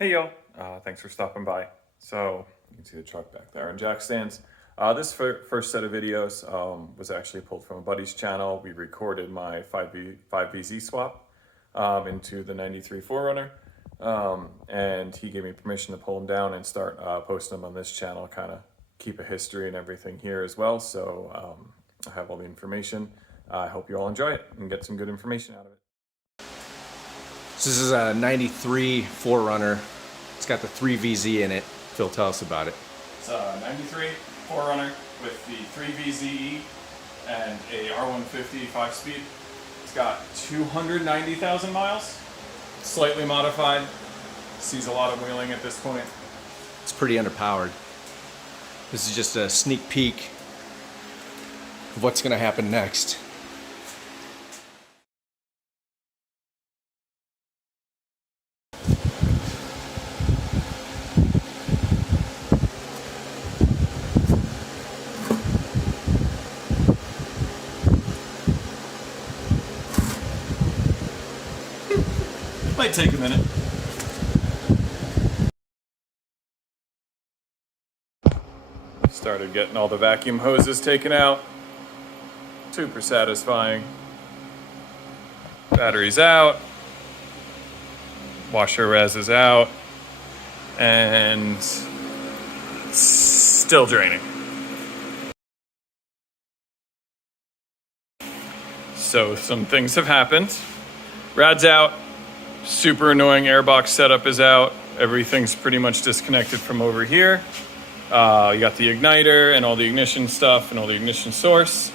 Hey yo, thanks for stopping by. So you can see the truck back there and jack stands. This first set of videos was actually pulled from a buddy's channel. We recorded my 5VZ swap into the 93 4runner, and he gave me permission to pull them down and start posting them on this channel, kind of keep a history and everything here as well. So I have all the information. I hope you all enjoy it and get some good information out of it. So this is a 93 4runner. It's got the 3VZ in it. Phil, tell us about it. It's a 93 4runner with the 3VZE and a R150 5-speed. It's got 290,000 miles, slightly modified. Sees a lot of wheeling at this point. It's pretty underpowered. This is just a sneak peek of what's going to happen next. Might take a minute. Started getting all the vacuum hoses taken out. Super satisfying. Batteries out. Washer res is out. And still draining. So some things have happened. Rad's out. Super annoying airbox setup is out. Everything's pretty much disconnected from over here. You got the igniter and all the ignition stuff and all the ignition source.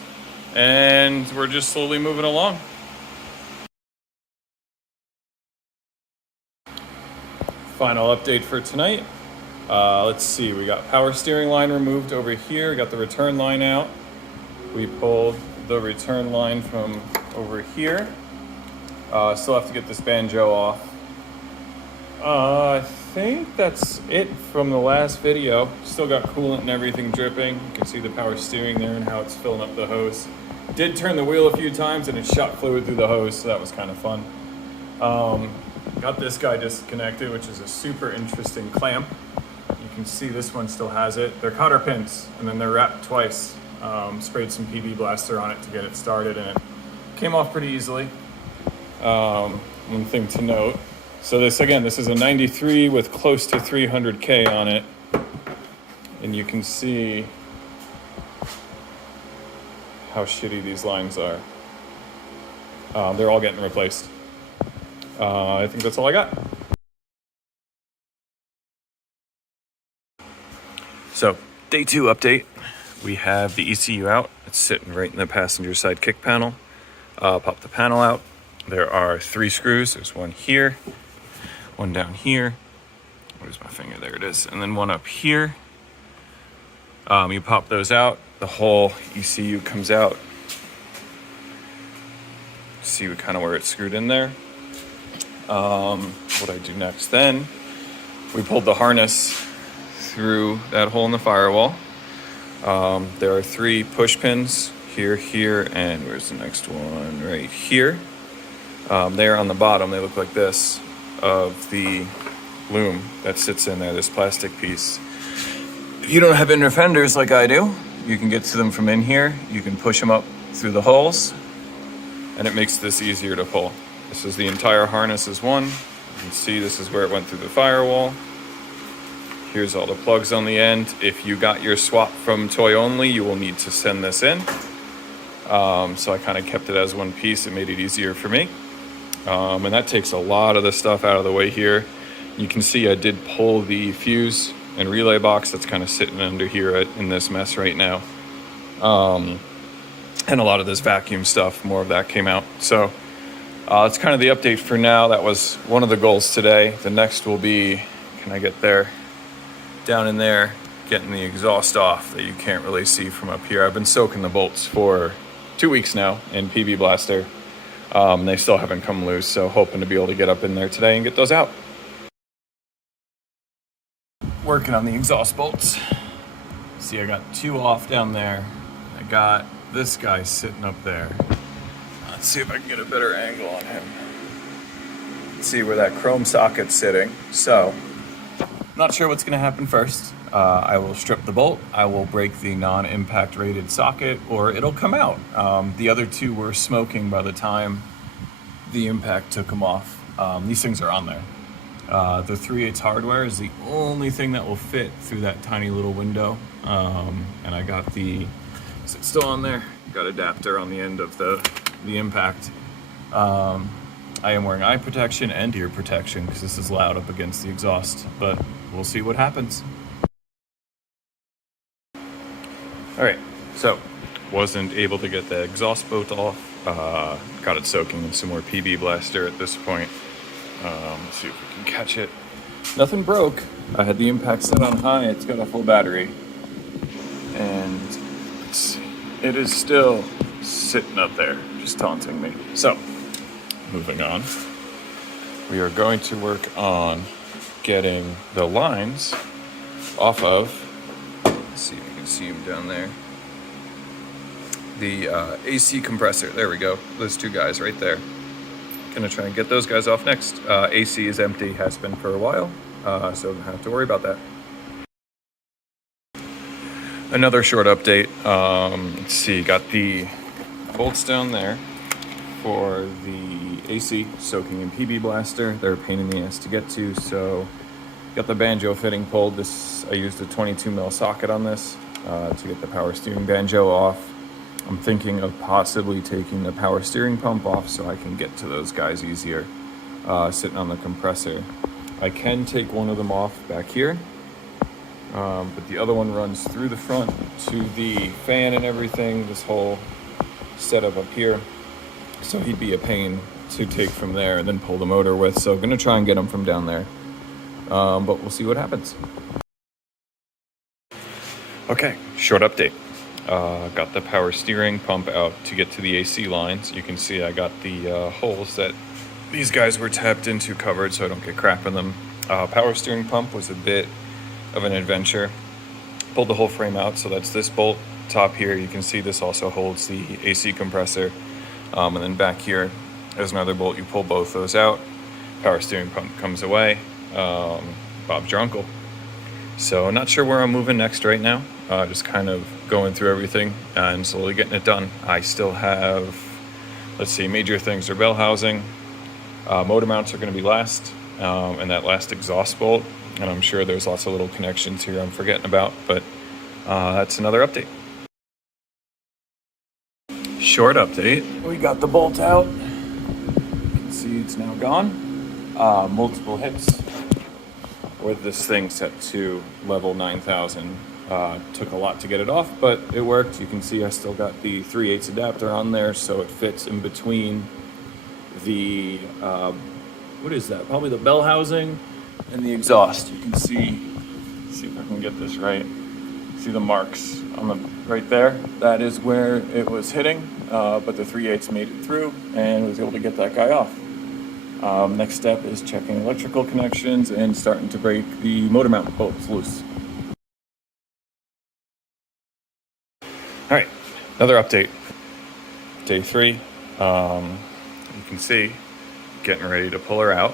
And we're just slowly moving along. Final update for tonight. Let's see, we got power steering line removed over here. We got the return line out. We pulled the return line from over here. Still have to get this banjo off. I think that's it from the last video. Still got coolant and everything dripping. You can see the power steering there and how it's filling up the hose. Did turn the wheel a few times and it shot fluid through the hose, so that was kind of fun. Got this guy disconnected, which is a super interesting clamp. You can see this one still has it. They're cotter pins and then they're wrapped twice. Sprayed some PB blaster on it to get it started and it came off pretty easily. One thing to note, so this is a 93 with close to 300K on it, and you can see how shitty these lines are. They're all getting replaced. I think that's all I got. So, day 2 update. We have the ECU out. It's sitting right in the passenger side kick panel. Pop the panel out. There are 3 screws. There's one here, one down here. Where's my finger? There it is. And then one up here. You pop those out. The whole ECU comes out. See kind of where it's screwed in there. What I do next then, we pulled the harness through that hole in the firewall. There are 3 push pins here, here, and where's the next one? Right here. There on the bottom, they look like this, of the loom that sits in there, this plastic piece. If you don't have inner fenders like I do, you can get to them from in here. You can push them up through the holes, and it makes this easier to pull. This is the entire harness is one. You can see this is where it went through the firewall. Here's all the plugs on the end. If you got your swap from Toy Only, you will need to send this in. So I kind of kept it as one piece. It made it easier for me. And that takes a lot of the stuff out of the way here. You can see I did pull the fuse and relay box that's kind of sitting under here in this mess right now. And a lot of this vacuum stuff, more of that came out. So that's kind of the update for now. That was one of the goals today. The next will be, can I get there? Down in there, getting the exhaust off that you can't really see from up here. I've been soaking the bolts for 2 weeks now in PB blaster. They still haven't come loose, so hoping to be able to get up in there today and get those out. Working on the exhaust bolts. See, I got 2 off down there. I got this guy sitting up there. Let's see if I can get a better angle on him. See where that chrome socket's sitting. So Not sure what's going to happen first. I will strip the bolt, I will break the non-impact rated socket, or it'll come out. The other two were smoking by the time the impact took them off. These things are on there. The 3/8 hardware is the only thing that will fit through that tiny little window. And I got the, is it still on there? Got adapter on the end of the impact. I am wearing eye protection and ear protection because this is loud up against the exhaust, but we'll see what happens. All right, so wasn't able to get the exhaust bolt off. Got it soaking in some more PB Blaster at this point. Let's see if we can catch it. Nothing broke. I had the impact set on high. It's got a full battery. And it is still sitting up there, just taunting me. So, moving on. We are going to work on getting the lines off of, let's see if you can see them down there, the AC compressor. There we go. Those two guys right there. Gonna try and get those guys off next. AC is empty, has been for a while, so don't have to worry about that. Another short update. Let's see, got the bolts down there for the AC soaking in PB Blaster. They're a pain in the ass to get to, so got the banjo fitting pulled. I used a 22mm socket on this to get the power steering banjo off. I'm thinking of possibly taking the power steering pump off so I can get to those guys easier, sitting on the compressor. I can take one of them off back here, but the other one runs through the front to the fan and everything, this whole setup up here. So he'd be a pain to take from there and then pull the motor with. So I'm gonna try and get him from down there, but we'll see what happens. Okay, short update. Got the power steering pump out to get to the AC lines. You can see I got the holes that these guys were tapped into covered so I don't get crap in them. Power steering pump was a bit of an adventure. Pulled the whole frame out, so that's this bolt top here. You can see this also holds the AC compressor. And then back here, there's another bolt. You pull both those out. Power steering pump comes away. Bob's your uncle. So not sure where I'm moving next right now. Just kind of going through everything and slowly getting it done. I still have, let's see, major things are bell housing. Motor mounts are going to be last, and that last exhaust bolt. And I'm sure there's lots of little connections here I'm forgetting about, but that's another update. Short update. We got the bolt out. You can see it's now gone. Multiple hits with this thing set to level 9,000. Took a lot to get it off, but it worked. You can see I still got the 3/8 adapter on there, so it fits in between the, what is that? Probably the bell housing and the exhaust. You can see if I can get this right. See the marks on the right there? That is where it was hitting, but the 3/8 made it through and was able to get that guy off. Next step is checking electrical connections and starting to break the motor mount bolts loose. All right, another update. Day 3. You can see, getting ready to pull her out.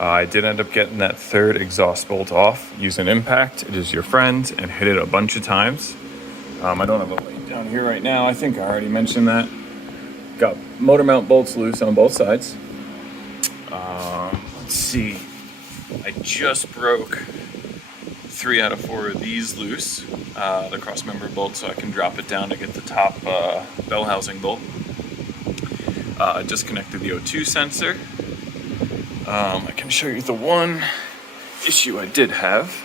I did end up getting that third exhaust bolt off using impact. It is your friend, and hit it a bunch of times. I don't have a weight down here right now. I think I already mentioned that. Got motor mount bolts loose on both sides. Let's see. I just broke 3 out of 4 of these loose, the cross member bolt, so I can drop it down to get the top bell housing bolt. I disconnected the O2 sensor. I can show you the one issue I did have.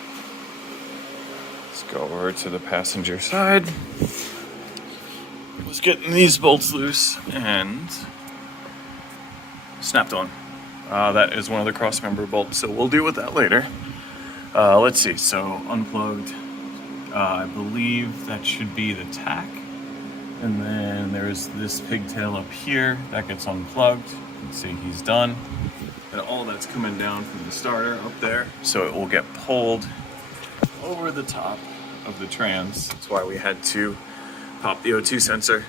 Let's go over to the passenger side. Was getting these bolts loose and snapped on. That is one of the cross member bolts, so we'll deal with that later. Let's see, so unplugged, I believe that should be the tack. And then there's this pigtail up here that gets unplugged. You can see he's done. And all that's coming down from the starter up there. So it will get pulled over the top of the trans. That's why we had to pop the O2 sensor.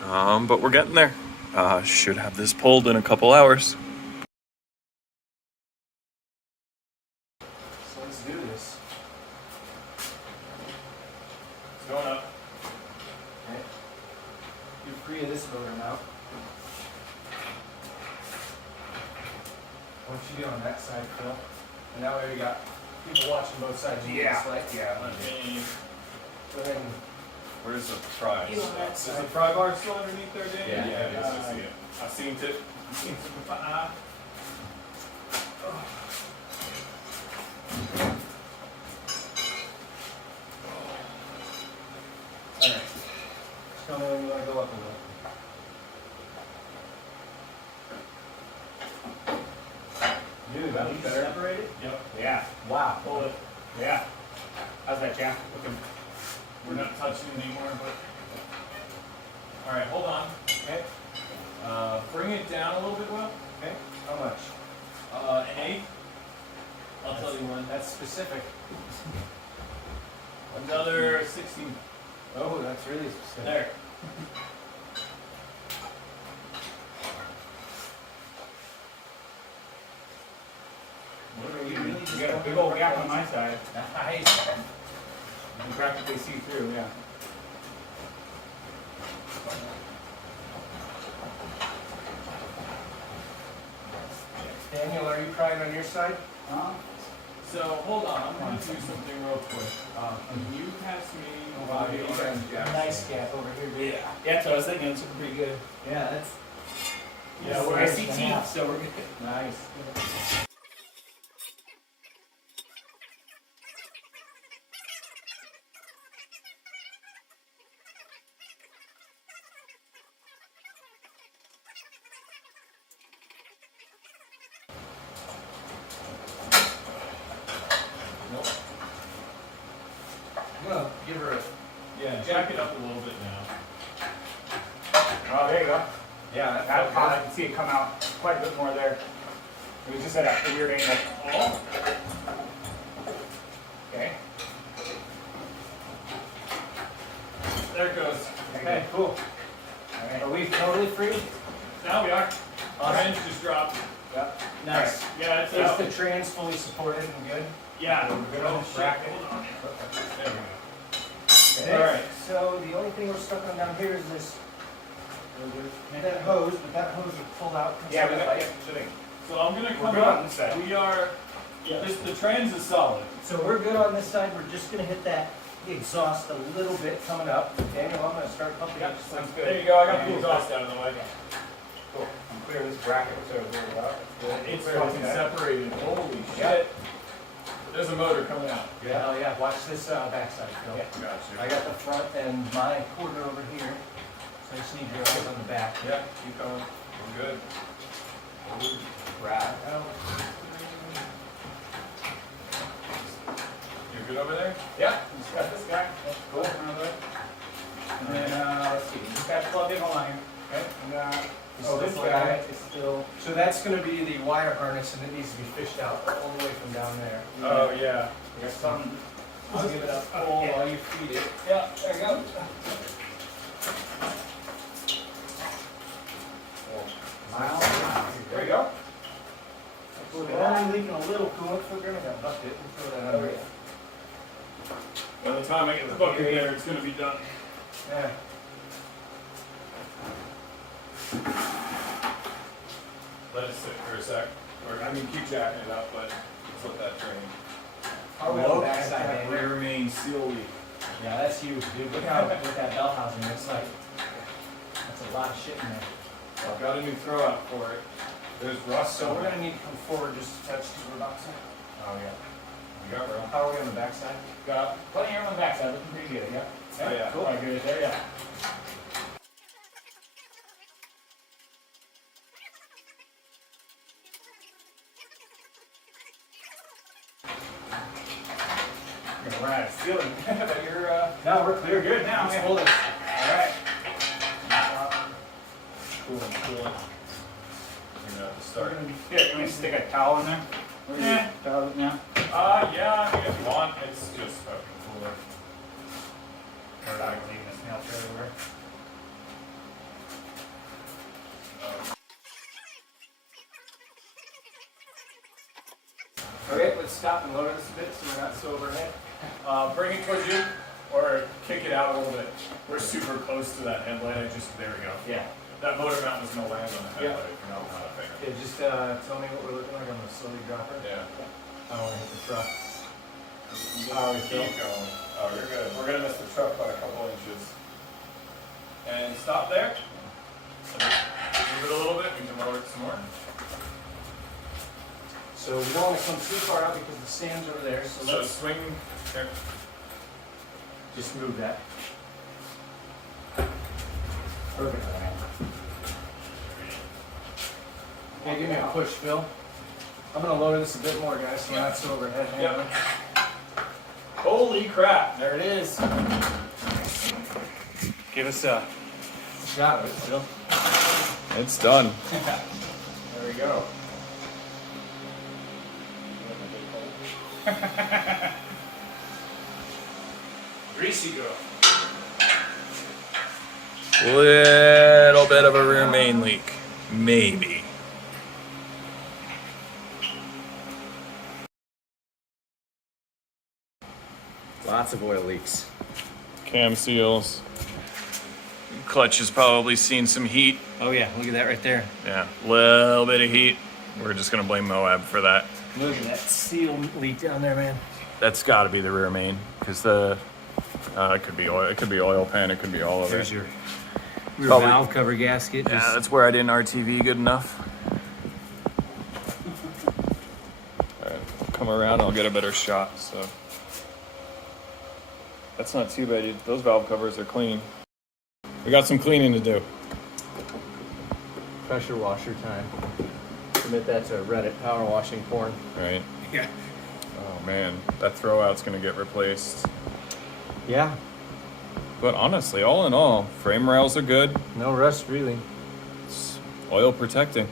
But we're getting there. Should have this pulled in a couple hours. Let's do this. It's going up. Okay. You're free of this motor now. What you do on that side, Phil? And that way we got people watching both sides. Yeah. Just like, Yeah. Okay. go ahead and Where's the pry? You on that Is side. the pry bar still underneath there, Dan? Yeah. Yeah, it is. I see it. I seen it. I seen it. Alright. Tell me when you want to go up a little. Dude, that looks better. Separated? Yep. Yeah. Wow. Hold it. Yeah. How's that, Jack? Looking. We're not touching it anymore, but. All right, hold on. Okay. Bring it down a little bit, Will. Okay. How much? An eighth. I'll tell you when. That's specific. Another 16. Oh, that's really specific. There. You really just You got a don't big have old gap to- on my side. Nice. You can practically see through, yeah. Daniel, are you prying on your side? So hold on, I'm going to do something real quick. Can you pass me? Wow, you got a nice gap over here, dude. Yeah. Yeah, that's what I was thinking. It's looking pretty good. Yeah, that's Yeah, we're Nice. ICT, so we're good. nice. Nope. I'm gonna give her a. Yeah, jack it up a little bit now. Oh, there you go. Yeah, That, I can see it come out quite a bit more there. It was just at a weird angle. Oh. Okay. There it goes. Okay, cool. Alright. Are we totally free? Now we are. Awesome. Range just dropped. Yep. Nice. Yeah, it's Is out. the trans fully supported and good? Yeah. We're good on Oh, the shit. bracket? Hold on. There we go. Okay. All right. So the only thing we're stuck on down here is this, that hose, but that hose will pull out. Yeah, we got like- yeah, shooting. So I'm gonna come good on up. this side. We are. Yeah. The trans is solid. So we're good on this side, we're just gonna hit that exhaust a little bit coming up. Daniel, I'm gonna start pumping Yeah, it. sounds There good. you go. I got the exhaust out of the way. Cool. I'm clearing this bracket, which I was worried about. It's Clear fucking this guy. separated. Holy Yeah. shit. There's a motor coming out. Yeah, hell yeah, watch this backside, Phil. Yeah. Gotcha. I got the front and my quarter over here, so I just need your eyes on the back. Yeah. Keep going. We're good. Right out. You're good over there? Yeah, just got this guy. Cool. And then, let's see, just got plugged in a line. Okay. And, Oh, this guy guy is still. So that's gonna be the wire harness and it needs to be fished out all the way from down there. Oh yeah. There's some. I'll give it a pull Yeah. while you feed it. Yeah, there you go. There you go. We're only leaking a little coolant, so we're gonna bucket and throw that under. By the time I get the bucket there, it's gonna be done. Yeah. Let it sit for a sec. Or I mean, keep jacking it up, but let's let that drain. How are we on the backside, That Daniel? rear main seal leak. Yeah, that's huge, dude. Look how, with that bell housing, it's like, that's a lot of shit in there. I've got a new throw out for it. There's rust. So on we're it. gonna need to come forward just to touch this roof outside. Oh yeah. You got room. How are we on the backside? Got plenty of room on the backside, looking pretty good, yeah. Oh, yeah. Cool. All good there, yeah. You're gonna run out of ceiling, but you're, No, we're clear. you're good now, Just man. hold it. Alright. Coolant, coolant. You're gonna have to We're start. gonna be Here, you want me to stick a towel in there? Yeah. Towel now? Yeah, I mean, if you want, it's just fucking cooler. Or not leaving this nail trail everywhere. Okay, let's stop and lower this a bit so we're not so overhead. Bring it towards you, or kick it out a little bit. We're super close to that headlight. There we go. Yeah. That motor mount was gonna land on the Yeah. headlight. If you're not a fan. Okay, just tell me what we're looking like. I'm gonna slowly drop her. Yeah. I don't want to hit the truck. Keep going. Oh, you're good. We're gonna miss the truck by a couple inches. And stop there. So just move it a little bit. We can lower it some more. So we don't want to come too far out because the stand's over there. So So let's swing there. just move that. Perfect. Okay, give me a push, Phil. I'm gonna lower this a bit more, guys, so we're not so overhead. Hang Yep. on. Holy crap! There it is. Give us a shot of it, Phil. It's done. There we go. Greasy girl. Little bit of a rear main leak, maybe. Lots of oil leaks. Cam seals. Clutch has probably seen some heat. Oh yeah, look at that right there. Yeah, little bit of heat. We're just gonna blame Moab for that. Look at that seal leak down there, man. That's got to be the rear main, because the it could be oil. It could be oil pan. It could be all of There's it. your rear Probably- valve cover gasket. Yeah, Just that's where I didn't RTV good enough. All right, come around. I'll get a better shot. So that's not too bad. Those valve covers are clean. We got some cleaning to do. pressure washer time. Submit that to Reddit, power washing porn. Right. Yeah. Oh man, that throwout's gonna get replaced. Yeah, But honestly, all in all, frame rails are good. no rust really. It's oil protecting.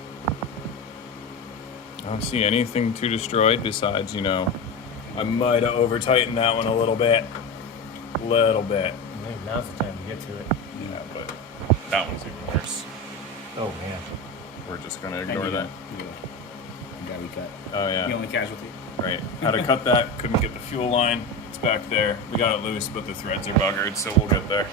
I don't see anything too destroyed besides, I might have over tightened that one a little bit. Little bit. Maybe now's the time to get to it. Yeah, but that one's even worse. Oh man. We're just gonna ignore that. Gotta be cut. Oh yeah. The only casualty. Right. How to cut that, couldn't get the fuel line. It's back there. We got it loose, but the threads are buggered, so we'll get there.